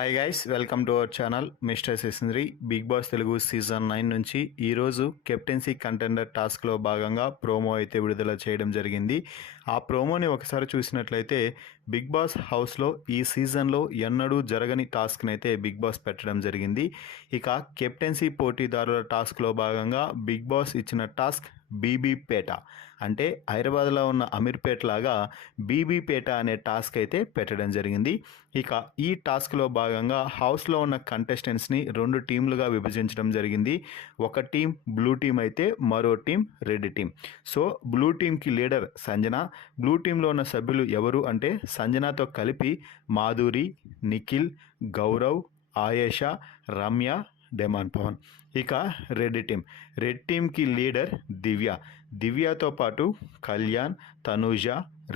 Hi guys, welcome to our channel mister సెసనరీ. Big boss Telugu season 9 నుంచి ఈరోజు captaincy contender టాస్క్లో భాగంగా ప్రోమో అయితే విడుదల చేయడం జరిగింది. ఆ ప్రోమోని ఒకసారి చూసినట్లయితే బిగ్ బాస్ హౌస్లో ఈ సీజన్లో ఎన్నడూ జరగని టాస్క్ని అయితే బిగ్ బాస్ పెట్టడం జరిగింది. ఇక కెప్టెన్సీ పోటీదారుల టాస్క్లో భాగంగా బిగ్ బాస్ ఇచ్చిన టాస్క్ బీబీపేట, అంటే హైదరాబాద్లో ఉన్న అమీర్పేట లాగా బీబీపేట అనే టాస్క్ అయితే పెట్టడం జరిగింది. ఇక ఈ టాస్క్లో భాగంగా హౌస్లో ఉన్న కంటెస్టెంట్స్ని 2 టీంలుగా విభజించడం జరిగింది. ఒక టీం బ్లూ టీం అయితే మరో team red team. So blue టీంకి లీడర్ సంజన. బ్లూ టీంలో ఉన్న సభ్యులు ఎవరు అంటే సంజనతో కలిపి మాధురి, నిఖిల్, గౌరవ్, ఆయేషా, రమ్య, డెమాన్ పవన్. ఇక రెడ్ టీంకి లీడర్ దివ్యతో పాటు కళ్యాణ్, తనూజ,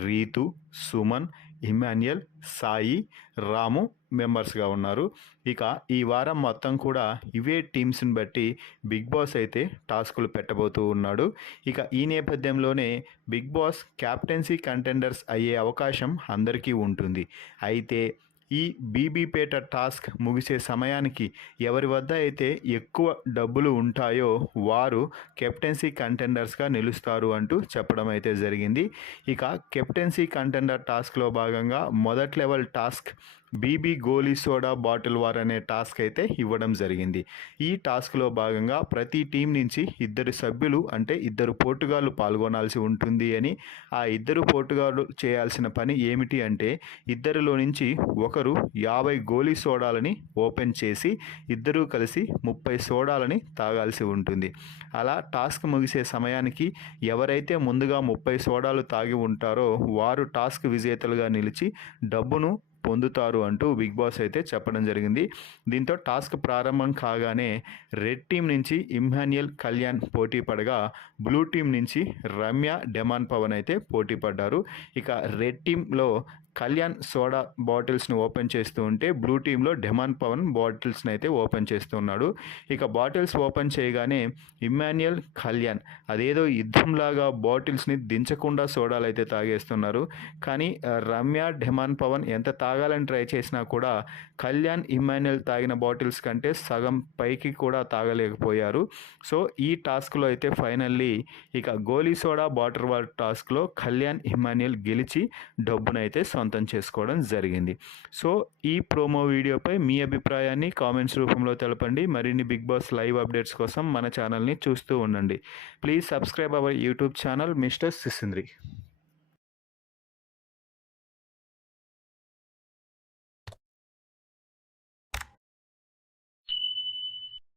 రీతు, సుమన్, ఇమాన్యుయల్, సాయి, రాము మెంబర్స్గా ఉన్నారు. ఇక ఈ వారం మొత్తం కూడా ఇవే టీమ్స్ని బట్టి బిగ్ బాస్ అయితే టాస్కులు పెట్టబోతూ ఉన్నాడు. ఇక ఈ నేపథ్యంలోనే బిగ్ బాస్ క్యాప్టెన్సీ కంటెండర్స్ అయ్యే అవకాశం అందరికీ ఉంటుంది. అయితే ఈ బీబీపేట టాస్క్ ముగిసే సమయానికి ఎవరి వద్ద అయితే ఎక్కువ డబ్బులు ఉంటాయో వారు కెప్టెన్సీ కంటెండర్స్గా నిలుస్తారు అంటూ చెప్పడం అయితే జరిగింది. ఇక కెప్టెన్సీ కంటెండర్ టాస్క్లో భాగంగా మొదటి లెవెల్ టాస్క్ బీబీ గోలీ సోడా బాటిల్ వార్ అనే టాస్క్ అయితే ఇవ్వడం జరిగింది. ఈ టాస్క్లో భాగంగా ప్రతి టీం నుంచి 2 సభ్యులు అంటే 2 పోటుగాళ్ళు పాల్గొనాల్సి ఉంటుంది అని, ఆ 2 పోటుగాళ్ళు చేయాల్సిన పని ఏమిటి అంటే ఇద్దరిలో నుంచి ఒకరు 50 గోలీ సోడాలని ఓపెన్ చేసి ఇద్దరూ కలిసి 30 సోడాలని తాగాల్సి ఉంటుంది. అలా టాస్క్ ముగిసే సమయానికి ఎవరైతే ముందుగా 30 సోడాలు తాగి ఉంటారో వారు టాస్క్ విజేతలుగా నిలిచి డబ్బును పొందుతారు అంటూ బిగ్ బాస్ అయితే చెప్పడం జరిగింది. దీంతో టాస్క్ ప్రారంభం కాగానే రెడ్ టీం నుంచి ఇమాన్యుయల్, కళ్యాణ్ పోటీ పడగా బ్లూ టీం నుంచి రమ్య, డెమాన్ పవన్ అయితే పోటీ పడ్డారు. ఇక రెడ్ టీంలో కళ్యాణ్ సోడా బాటిల్స్ని ఓపెన్ చేస్తూ ఉంటే బ్లూ టీంలో డెమాన్ పవన్ బాటిల్స్ని అయితే ఓపెన్ చేస్తూ ఉన్నాడు. ఇక బాటిల్స్ ఓపెన్ చేయగానే ఇమాన్యుయల్, కళ్యాణ్ అదేదో యుద్ధంలాగా బాటిల్స్ని దించకుండా సోడాలు అయితే తాగేస్తున్నారు. కానీ రమ్య, డెమాన్ పవన్ ఎంత తాగాలని ట్రై చేసినా కూడా కళ్యాణ్, ఇమాన్యుయల్ తాగిన బాటిల్స్ కంటే సగం పైకి కూడా తాగలేకపోయారు. సో ఈ టాస్క్లో అయితే ఫైనల్లీ ఇక గోలీ సోడా బాటిల్ వార్ టాస్క్లో కళ్యాణ్, ఇమాన్యుయల్ గెలిచి డబ్బునైతే సొంతం చేసుకోవడం జరిగింది. సో ఈ ప్రోమో వీడియోపై మీ అభిప్రాయాన్ని కామెంట్స్ రూపంలో తెలపండి. మరిన్ని బిగ్ బాస్ లైవ్ అప్డేట్స్ కోసం మన ఛానల్ని చూస్తూ ఉండండి. Please subscribe our YouTube channel mister సెసనరీ.